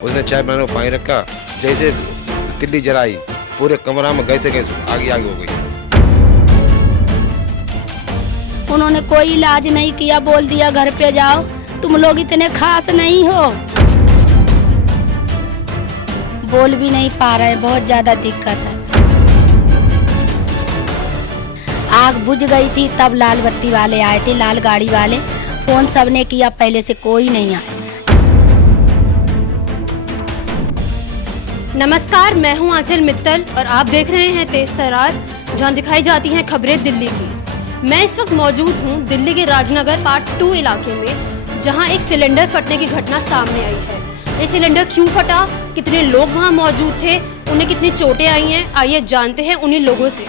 उसने चाय बनाने को पानी रखा, जैसे तिल्ली जलाई पूरे कमरा में गैस आगे आगे हो गई। उन्होंने कोई इलाज नहीं किया, बोल दिया घर पे जाओ, तुम लोग इतने खास नहीं हो। बोल भी नहीं पा रहे, बहुत ज्यादा दिक्कत है। आग बुझ गई थी तब लाल बत्ती वाले आए थे, लाल गाड़ी वाले। फोन सबने किया, पहले से कोई नहीं आया। नमस्कार, मैं हूं आंचल मित्तल और आप देख रहे हैं तेज तरार, जहां दिखाई जाती हैं खबरें दिल्ली की। मैं इस वक्त मौजूद हूं दिल्ली के राजनगर पार्ट 2 इलाके में, जहां एक सिलेंडर फटने की घटना सामने आई है। ये सिलेंडर क्यों फटा, कितने लोग वहां मौजूद थे, उन्हें कितनी चोटें आई हैं, आइए जानते हैं उन्हीं लोगों से।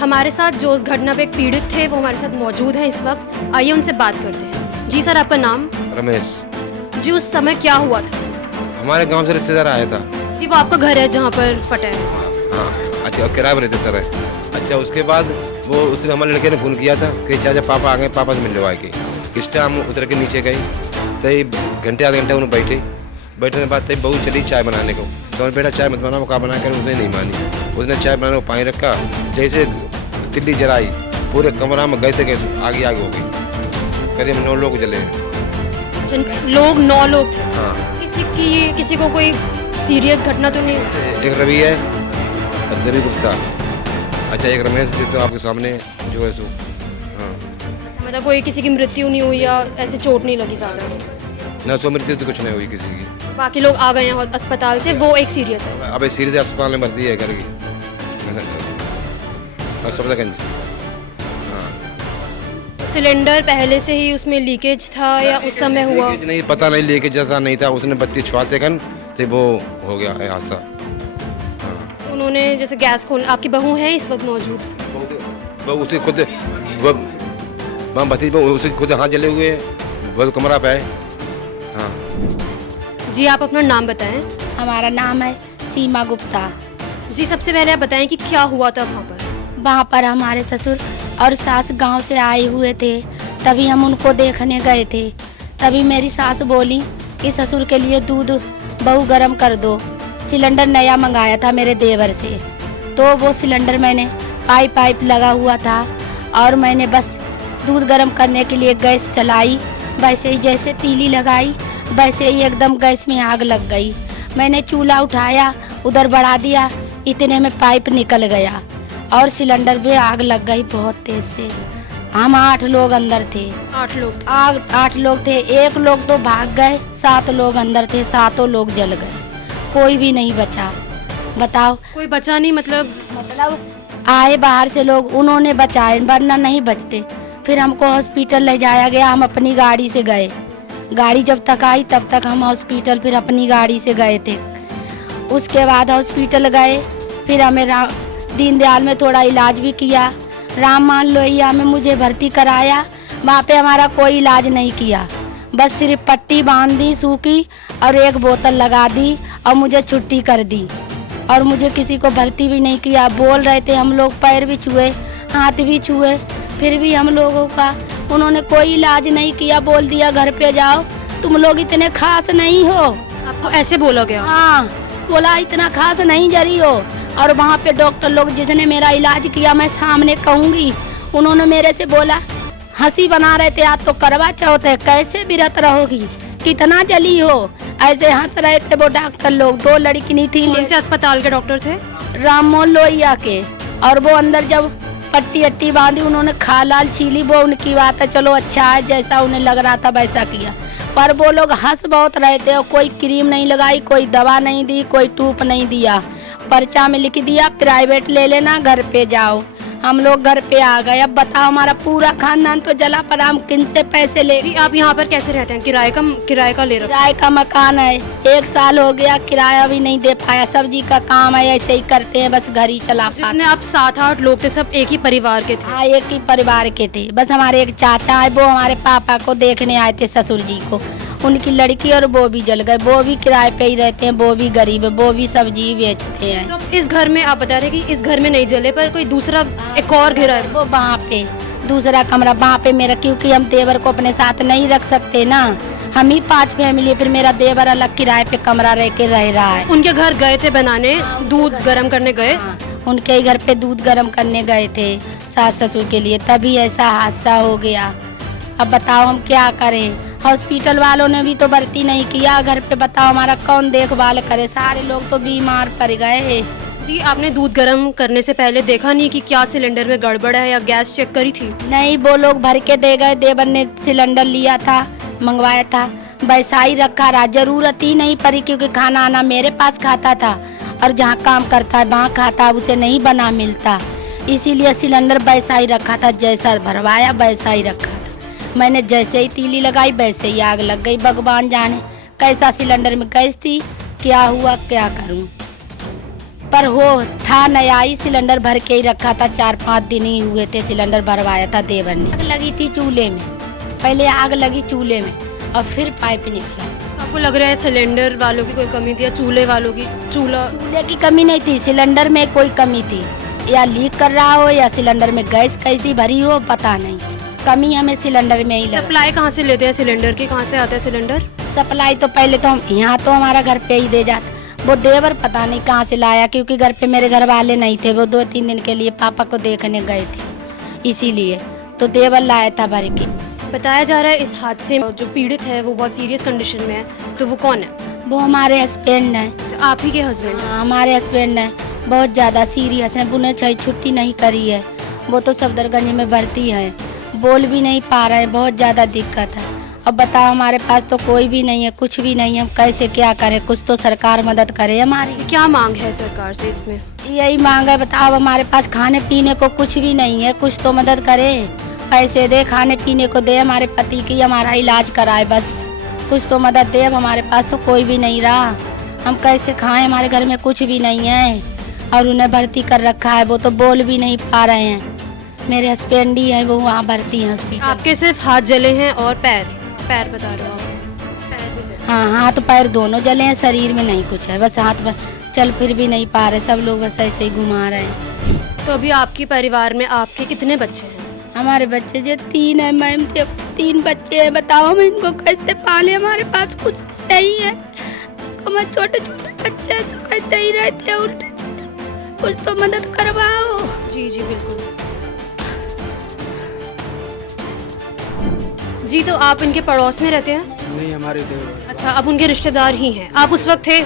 हमारे साथ जो उस घटना पे एक पीड़ित थे वो हमारे साथ मौजूद हैं इस वक्त, आइए उनसे बात करते हैं। जी सर, आपका नाम? रमेश जी, उस समय क्या हुआ था? हमारे गांव से रिश्तेदार आया था। जी, वो आपका घर है जहाँ पर फटा है? हाँ, अच्छा, किराए पर रहते सर है। अच्छा, उसके बाद वो उसने हमारे लड़के ने फ़ोन किया था कि चाचा पापा आ गए, पापा से मिल लो आके। इस टाइम हम उतर के नीचे गए, तई घंटे आधे घंटे उन्हें बैठने के बाद तई बहू चली चाय बनाने को। तो बेटा चाय मत बनाओ, का बना कर उसने नहीं मानी। उसने चाय बनाने को पानी रखा, जैसे तिल्ली जलाई पूरे कमरा में गैस आगे आगे हो गई। करीब 9 लोग जले। लोग 9 लोग थे। हाँ, किसी को कोई सीरियस घटना तो नहीं? एक रवि है, रवि गुप्ता। अच्छा, एक रमेश जो आपके सामने जो है सो। हाँ, मतलब कोई किसी की मृत्यु नहीं हुई या ऐसे चोट नहीं लगी ज़्यादा? ना सो मृत्यु तो कुछ नहीं हुई किसी की। बाकी लोग आ गए हैं अस्पताल से, वो एक सीरियस है। अब सीरियस अस्पताल में भर्ती है करके सफदरगंज। हाँ, सिलेंडर पहले से ही उसमें लीकेज था या उस समय हुआ? लीकेज नहीं, पता नहीं लीकेज जैसा नहीं था। उसने बत्ती छुआते कन तो वो हो गया है हादसा। हाँ, उन्होंने जैसे गैस खोल, आपकी बहू है इस वक्त मौजूद? वो उसे खुद वो भतीज उसे खुद हाथ जले हुए हैं, वो कमरा पे है। हाँ जी, आप अपना नाम बताएं। हमारा नाम है सीमा गुप्ता। जी, सबसे पहले आप बताएं कि क्या हुआ था वहाँ पर? वहाँ पर हमारे ससुर और सास गांव से आए हुए थे, तभी हम उनको देखने गए थे। तभी मेरी सास बोली कि ससुर के लिए दूध बहू गरम कर दो। सिलेंडर नया मंगाया था मेरे देवर से, तो वो सिलेंडर मैंने पाइप लगा हुआ था और मैंने बस दूध गरम करने के लिए गैस चलाई। वैसे ही जैसे तीली लगाई वैसे ही एकदम गैस में आग लग गई। मैंने चूल्हा उठाया, उधर बढ़ा दिया, इतने में पाइप निकल गया और सिलेंडर पे आग लग गई बहुत तेज से। हम 8 लोग अंदर थे। 8 लोग थे? 8 लोग थे। 1 लोग तो भाग गए, 7 लोग अंदर थे, 7 लोग जल गए, कोई भी नहीं बचा। बताओ, कोई बचा नहीं? मतलब आए बाहर से लोग, उन्होंने बचाए, वरना नहीं बचते। फिर हमको हॉस्पिटल ले जाया गया, हम अपनी गाड़ी से गए। गाड़ी जब तक आई तब तक हम हॉस्पिटल फिर अपनी गाड़ी से गए थे। उसके बाद हॉस्पिटल गए, फिर हमें दीनदयाल में थोड़ा इलाज भी किया। राममान लोहिया में मुझे भर्ती कराया, वहाँ पे हमारा कोई इलाज नहीं किया, बस सिर्फ पट्टी बांध दी सूखी और एक बोतल लगा दी और मुझे छुट्टी कर दी। और मुझे किसी को भर्ती भी नहीं किया। बोल रहे थे हम लोग, पैर भी छुए, हाथ भी छुए, फिर भी हम लोगों का उन्होंने कोई इलाज नहीं किया। बोल दिया घर पे जाओ, तुम लोग इतने खास नहीं हो। आपको ऐसे बोला गया? हाँ, बोला इतना खास नहीं जरी हो। और वहाँ पे डॉक्टर लोग जिसने मेरा इलाज किया, मैं सामने कहूँगी, उन्होंने मेरे से बोला, हंसी बना रहे थे, आज तो करवा चौथ है, कैसे विरत रहोगी, कितना जली हो, ऐसे हंस रहे थे वो डॉक्टर लोग। 2 लड़की नहीं थी। कौन से अस्पताल के डॉक्टर थे? राममोहन लोहिया के। और वो अंदर जब पट्टी अट्टी बांधी, उन्होंने खालाल छीली, वो उनकी बात है, चलो अच्छा है, जैसा उन्हें लग रहा था वैसा किया। पर वो लोग हंस बहुत रहे थे और कोई क्रीम नहीं लगाई, कोई दवा नहीं दी, कोई टूप नहीं दिया। पर्चा में लिख दिया प्राइवेट ले लेना, घर पे जाओ। हम लोग घर पे आ गए। अब बताओ, हमारा पूरा खानदान तो जला, पर हम किन से पैसे ले? जी, आप यहाँ पर कैसे रहते हैं? किराए का ले रहे? किराए का मकान है, 1 साल हो गया, किराया भी नहीं दे पाया। सब्जी का काम है, ऐसे ही करते हैं, बस घर ही चला पाते। जितने आप 7-8 लोग थे, सब एक ही परिवार के थे? हाँ, एक ही परिवार के थे। बस हमारे एक चाचा है, वो हमारे पापा को देखने आए थे, ससुर जी को। उनकी लड़की और वो भी जल गए। वो भी किराए पे ही रहते हैं, वो भी गरीब है, वो भी सब्जी बेचते हैं। तो इस घर में आप बता रहे कि इस घर में नहीं जले, पर कोई दूसरा एक और घर है? वो वहाँ पे दूसरा कमरा वहाँ पे मेरा, क्योंकि हम देवर को अपने साथ नहीं रख सकते ना, हम ही 5 फैमिली है, फिर मेरा देवर अलग किराए पे कमरा रह के रह रहा है। उनके घर गए थे बनाने, दूध गर्म करने गए। हाँ, उनके ही घर पे दूध गर्म करने गए थे सास ससुर के लिए, तभी ऐसा हादसा हो गया। अब बताओ हम क्या करें। हॉस्पिटल वालों ने भी तो भर्ती नहीं किया घर पे, बताओ हमारा कौन देखभाल करे, सारे लोग तो बीमार पड़ गए। जी, आपने दूध गर्म करने से पहले देखा नहीं कि क्या सिलेंडर में गड़बड़ है या गैस चेक करी थी? नहीं, वो लोग भर के दे गए, देवर ने सिलेंडर लिया था, मंगवाया था, वैसा ही रखा रहा, जरूरत ही नहीं पड़ी क्योंकि खाना आना मेरे पास खाता था और जहाँ काम करता है वहाँ खाता, उसे नहीं बना मिलता, इसीलिए सिलेंडर वैसा ही रखा था, जैसा भरवाया वैसा ही रखा था। मैंने जैसे ही तीली लगाई वैसे ही आग लग गई। भगवान जाने कैसा सिलेंडर में गैस थी, क्या हुआ क्या करूं। पर हो था नया ही सिलेंडर भर के ही रखा था, 4-5 दिन ही हुए थे सिलेंडर भरवाया था देवर ने। आग लगी थी चूल्हे में, पहले आग लगी चूल्हे में और फिर पाइप निकला। आपको लग रहा है सिलेंडर वालों की कोई कमी थी या चूल्हे वालों की? चूल्हे की कमी नहीं थी, सिलेंडर में कोई कमी थी, या लीक कर रहा हो या सिलेंडर में गैस कैसी भरी हो पता नहीं, कमी हमें सिलेंडर में ही लगा। सप्लाई कहाँ से लेते हैं सिलेंडर की, कहाँ से आता है सिलेंडर? सप्लाई तो पहले तो हम यहाँ तो हमारा घर पे ही दे जाते, वो देवर पता नहीं कहाँ से लाया क्योंकि घर पे मेरे घर वाले नहीं थे, वो 2-3 दिन के लिए पापा को देखने गए थे, इसीलिए तो देवर लाया था भर के। बताया जा रहा है इस हादसे में जो पीड़ित है वो बहुत सीरियस कंडीशन में है, तो वो कौन है? वो हमारे हस्बैंड हैं। आप ही के हस्बैंड? हमारे हस्बैंड हैं, बहुत ज़्यादा सीरियस हैं, उन्हें चाहिए छुट्टी नहीं करी है, वो तो सफदरगंज में भर्ती है, बोल भी नहीं पा रहे हैं, बहुत ज़्यादा दिक्कत है। अब बताओ हमारे पास तो कोई भी नहीं है, कुछ भी नहीं है, हम कैसे क्या करें, कुछ तो सरकार मदद करे हमारी। क्या मांग है सरकार से इसमें? यही मांग है, बताओ हमारे पास खाने पीने को कुछ भी नहीं है, कुछ तो मदद करे, पैसे दे, खाने पीने को दे, हमारे पति की हमारा इलाज कराए, बस कुछ तो मदद दे। अब हमारे पास तो कोई भी नहीं रहा, हम कैसे खाएं, हमारे घर में कुछ भी नहीं है और उन्हें भर्ती कर रखा है, वो तो बोल भी नहीं पा रहे हैं। मेरे हस्बैंड ही हैं, वो वहाँ भर्ती हैं हॉस्पिटल। आपके सिर्फ हाथ जले हैं और पैर बता रहे हो आप? पैर भी जले। हाँ, हाथ पैर दोनों जले हैं, शरीर में नहीं कुछ है, बस हाथ में चल फिर भी नहीं पा रहे, सब लोग बस ऐसे ही घुमा रहे हैं। तो अभी आपके परिवार में आपके कितने बच्चे हैं? हमारे बच्चे जो 3 है मैम, 3 बच्चे हैं, बताओ हम इनको कैसे पाले, हमारे पास कुछ नहीं है, हमारे छोटे छोटे बच्चे हैं, सब ऐसे ही रहते हैं उल्टे सीधे, कुछ तो मदद करवाओ। जी जी बिल्कुल। जी, तो आप इनके पड़ोस में रहते हैं? नहीं, हमारे देवर। अच्छा, अब उनके रिश्तेदार ही हैं। आप उस वक्त थे?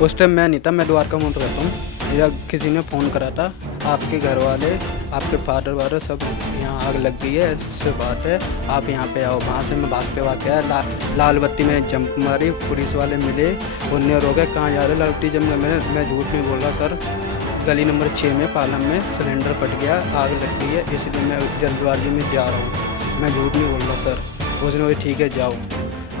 उस टाइम मैं नहीं था, मैं द्वारका मोड़ रहता हूँ। या किसी ने फ़ोन करा था, आपके घर वाले, आपके फादर वाले सब यहाँ आग लग गई है, ऐसे बात है, आप यहाँ पे आओ। वहाँ से मैं भागते भागते आया, लाल बत्ती में जंप मारी, पुलिस वाले मिले, उन्हें रोके, कहाँ जा रहे लाल बत्ती जब मैं झूठ नहीं बोल रहा सर, गली नंबर 6 में पालम में सिलेंडर फट गया, आग लग गई है, इसलिए मैं जल्दबाजी में जा रहा हूँ, मैं झूठ नहीं बोल रहा सर। उसने बोला ठीक है जाओ,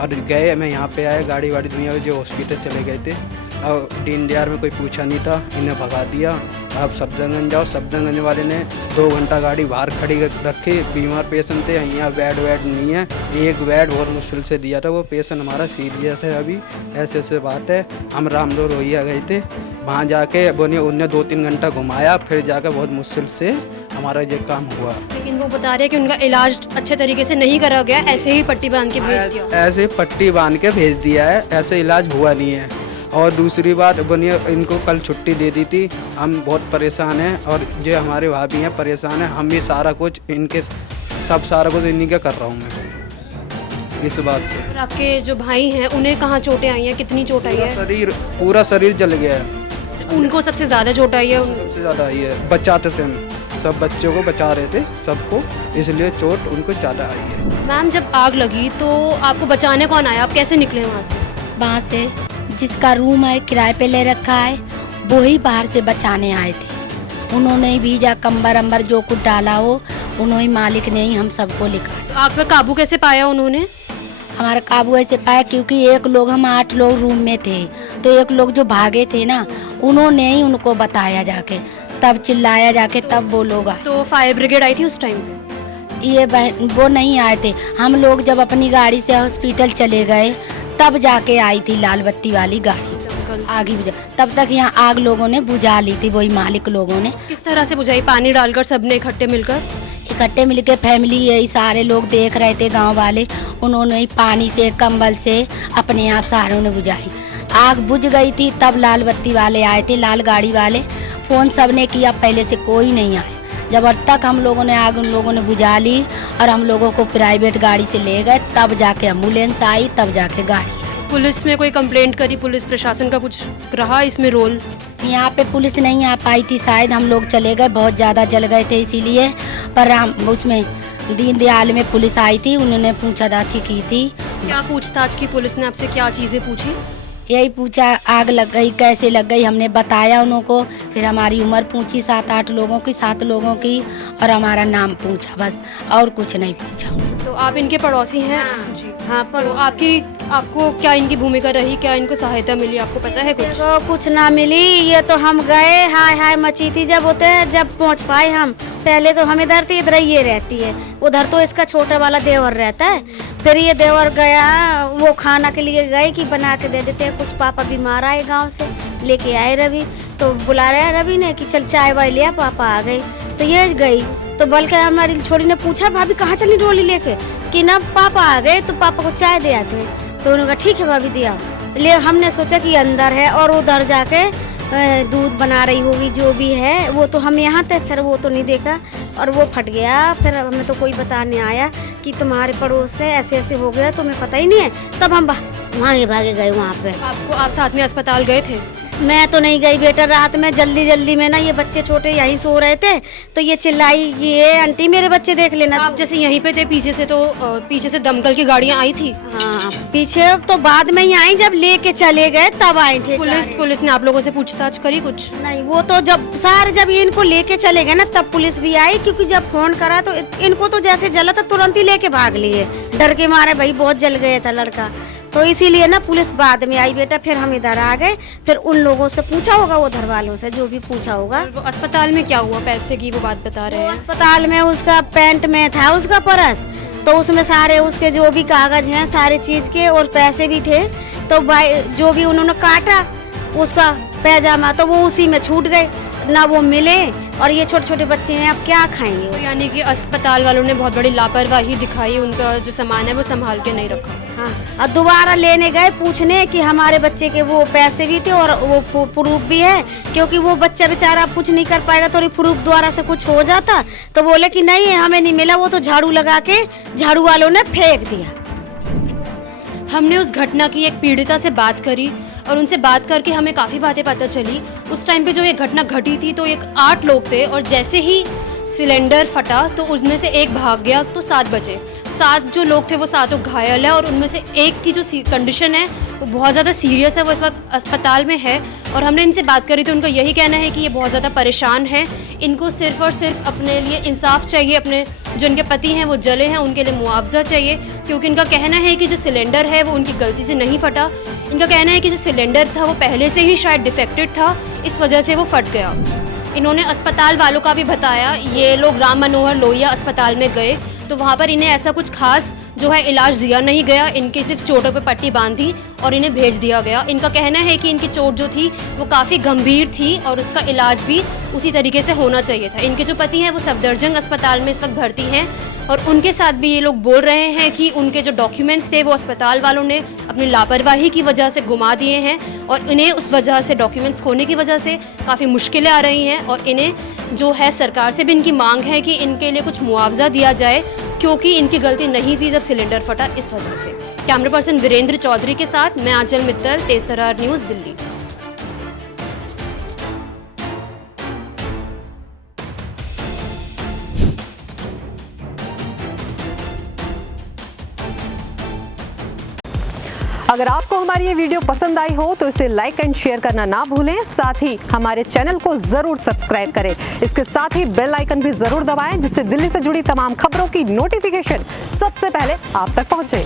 और गए, मैं यहाँ पे आया, गाड़ी वाड़ी दुनिया जो हॉस्पिटल चले गए थे, और DNDR में कोई पूछा नहीं था, इन्हें भगा दिया। आप सफदरगंज जाओ, सफदरगंज वाले ने 2 घंटा गाड़ी बाहर खड़ी रखी, बीमार पेशेंट थे, यहाँ बेड नहीं है, एक बेड बहुत मुश्किल से दिया था, वो पेशेंट हमारा सीरियस है अभी, ऐसे बात है। हम रामदो रोहिया गए थे, वहाँ जाके उन्हें 2-3 घंटा घुमाया, फिर जाकर बहुत मुश्किल से हमारा ये काम हुआ। लेकिन वो बता रहे हैं कि उनका इलाज अच्छे तरीके से नहीं करा गया, ऐसे ही पट्टी बांध के भेज दिया। ऐसे पट्टी बांध के भेज दिया है, ऐसे इलाज हुआ नहीं है। और दूसरी बात बनिए, इनको कल छुट्टी दे दी थी, हम बहुत परेशान हैं, और जो हमारे भाभी हैं परेशान हैं, हम भी सारा कुछ इनके सारा कुछ इन्हीं का कर रहा हूँ मैं इस बात से। और आपके जो भाई हैं उन्हें कहाँ चोटें आई हैं, कितनी चोट आई है? पूरा शरीर जल गया है। उनको सबसे ज़्यादा चोट आई है? सबसे ज़्यादा आई है, बचाते थे हम, सब बच्चों को बचा रहे थे सबको, इसलिए चोट उनको ज़्यादा आई है। मैम, जब आग लगी तो आपको बचाने कौन आया, आप कैसे निकले वहाँ से? वहाँ से जिसका रूम है किराए पे ले रखा है, वो ही बाहर से बचाने आए थे, उन्होंने ही भीजा, कंबर अंबर जो कुछ डाला हो, उन्होंने मालिक ने ही हम सबको लिखा। आग पर काबू कैसे पाया उन्होंने? हमारा काबू ऐसे पाया क्योंकि एक लोग, हम 8 लोग रूम में थे, तो एक लोग जो भागे थे ना, उन्होंने ही उनको बताया जाके, तब चिल्लाया जाके, तब वो लोग आए। तो फायर ब्रिगेड आई थी उस टाइम पे? ये वो नहीं आए थे, हम लोग जब अपनी गाड़ी से हॉस्पिटल चले गए तब जाके आई थी लाल बत्ती वाली गाड़ी, आग ही बुझा, तब तक यहाँ आग लोगों ने बुझा ली थी, वही मालिक लोगों ने। किस तरह से बुझाई? पानी डालकर सबने इकट्ठे मिलकर? इकट्ठे मिलके फैमिली यही सारे लोग देख रहे थे, गांव वाले। उन्होंने ही पानी से कंबल से अपने आप सारों ने बुझाई। आग बुझ गई थी तब लाल बत्ती वाले आए थे, लाल गाड़ी वाले। फ़ोन सबने किया, पहले से कोई नहीं आया। जब तक हम लोगों ने आग उन लोगों ने बुझा ली और हम लोगों को प्राइवेट गाड़ी से ले गए, तब जाके एम्बुलेंस आई, तब जाके गाड़ी आई। पुलिस में कोई कंप्लेंट करी? पुलिस प्रशासन का कुछ रहा इसमें रोल? यहाँ पे पुलिस नहीं आ पाई थी, शायद हम लोग चले गए, बहुत ज़्यादा जल गए थे इसीलिए। पर हम उसमें दीनदयाल में पुलिस आई थी, उन्होंने पूछताछ की थी। क्या पूछताछ की पुलिस ने आपसे, क्या चीज़ें पूछी? यही पूछा आग लग गई, कैसे लग गई, हमने बताया उनको। फिर हमारी उम्र पूछी, 7-8 लोगों की, 7 लोगों की, और हमारा नाम पूछा, बस और कुछ नहीं पूछा। तो आप इनके पड़ोसी हैं? जी हाँ। तो आपको क्या इनकी भूमिका रही, क्या इनको सहायता मिली, आपको पता है कुछ? देखो कुछ ना मिली, ये तो हम गए, हाय हाय मची थी जब होते हैं, जब पहुंच पाए हम। पहले तो हम इधर थी, इधर ये रहती है, उधर तो इसका छोटा वाला देवर रहता है। फिर ये देवर गया, वो खाना के लिए गए कि बना के दे देते हैं, कुछ पापा बीमार आए गांव से, लेके आए रवि, तो बुला रहे रवि ने कि चल चाय वाय लिया, पापा आ गए। तो ये गई, तो बल्कि हमारी छोड़ी ने पूछा भाभी कहाँ चली डोली लेके, कि ना पापा आ गए तो पापा को चाय दे आते। तो उन्होंने कहा ठीक है भाभी दिया। ले हमने सोचा कि अंदर है और उधर जाके दूध बना रही होगी, जो भी है वो। तो हम यहाँ थे, फिर वो तो नहीं देखा और वो फट गया। फिर हमें तो कोई बताने आया कि तुम्हारे पड़ोस से ऐसे ऐसे हो गया, तुम्हें पता ही नहीं है। तब हम भागे गए वहाँ पे। आप साथ में अस्पताल गए थे? मैं तो नहीं गई बेटा, रात में जल्दी में ना, ये बच्चे छोटे यहीं सो रहे थे, तो ये चिल्लाई ये आंटी मेरे बच्चे देख लेना। आप जैसे यहीं पे थे, पीछे से दमकल की गाड़ियाँ आई थी? हाँ, पीछे तो बाद में ही आई, जब लेके चले गए तब आई थे। पुलिस ने आप लोगों से पूछताछ करी कुछ? नहीं, वो तो जब इनको लेके चले गए ना, तब पुलिस भी आई, क्योंकि जब फोन करा तो इनको तो जैसे जला था तुरंत ही लेके भाग लिए, डर के मारे, भाई बहुत जल गया था लड़का। तो इसीलिए ना पुलिस बाद में आई बेटा। फिर हम इधर आ गए, फिर उन लोगों से पूछा होगा, वो घर वालों से जो भी पूछा होगा। वो अस्पताल में क्या हुआ, पैसे की वो बात बता रहे हैं? अस्पताल में उसका पैंट में था उसका पर्स, तो उसमें सारे उसके जो भी कागज हैं सारे चीज के और पैसे भी थे। तो भाई जो भी उन्होंने काटा उसका पैजामा, तो वो उसी में छूट गए ना, वो मिले। और ये छोटे छोटे बच्चे हैं, अब क्या खाएंगे? तो यानी कि अस्पताल वालों ने बहुत बड़ी लापरवाही दिखाई, उनका जो सामान है वो संभाल के नहीं रखा। हाँ, और दोबारा लेने गए पूछने कि हमारे बच्चे के वो पैसे भी थे और वो प्रूफ भी है, क्योंकि वो बच्चा बेचारा कुछ नहीं कर पाएगा, तो प्रूफ द्वारा से कुछ हो जाता। तो बोले कि नहीं हमें नहीं मिला, वो तो झाड़ू लगा के झाड़ू वालों ने फेंक दिया। हमने उस घटना की एक पीड़िता से बात करी और उनसे बात करके हमें काफ़ी बातें पता चली। उस टाइम पे जो ये घटना घटी थी, तो एक 8 लोग थे और जैसे ही सिलेंडर फटा तो उनमें से एक भाग गया, तो 7 बचे। 7 जो लोग थे वो 7 घायल है, और उनमें से एक की जो कंडीशन है वो बहुत ज़्यादा सीरियस है, वो इस वक्त अस्पताल में है। और हमने इनसे बात करी तो उनका यही कहना है कि ये बहुत ज़्यादा परेशान है, इनको सिर्फ़ और सिर्फ अपने लिए इंसाफ चाहिए, अपने जो इनके पति हैं वो जले हैं उनके लिए मुआवजा चाहिए, क्योंकि इनका कहना है कि जो सिलेंडर है वो उनकी गलती से नहीं फटा। इनका कहना है कि जो सिलेंडर था वो पहले से ही शायद डिफेक्टेड था, इस वजह से वो फट गया। इन्होंने अस्पताल वालों का भी बताया। ये लोग राम मनोहर लोहिया अस्पताल में गए तो वहाँ पर इन्हें ऐसा कुछ खास जो है इलाज दिया नहीं गया, इनकी सिर्फ चोटों पे पट्टी बांधी और इन्हें भेज दिया गया। इनका कहना है कि इनकी चोट जो थी वो काफ़ी गंभीर थी और उसका इलाज भी उसी तरीके से होना चाहिए था। इनके जो पति हैं वो सफदरजंग अस्पताल में इस वक्त भर्ती हैं और उनके साथ भी ये लोग बोल रहे हैं कि उनके जो डॉक्यूमेंट्स थे वो अस्पताल वालों ने अपनी लापरवाही की वजह से गुमा दिए हैं और इन्हें उस वजह से, डॉक्यूमेंट्स खोने की वजह से काफ़ी मुश्किलें आ रही हैं। और इन्हें जो है सरकार से भी इनकी मांग है कि इनके लिए कुछ मुआवजा दिया जाए, क्योंकि इनकी गलती नहीं थी जब सिलेंडर फटा, इस वजह से। कैमरा पर्सन वीरेंद्र चौधरी के साथ मैं आंचल मित्तल, तेज तरार न्यूज़, दिल्ली। अगर आपको हमारी ये वीडियो पसंद आई हो तो इसे लाइक एंड शेयर करना ना भूलें। साथ ही हमारे चैनल को जरूर सब्सक्राइब करें। इसके साथ ही बेल आइकन भी जरूर दबाएं, जिससे दिल्ली से जुड़ी तमाम खबरों की नोटिफिकेशन सबसे पहले आप तक पहुंचे।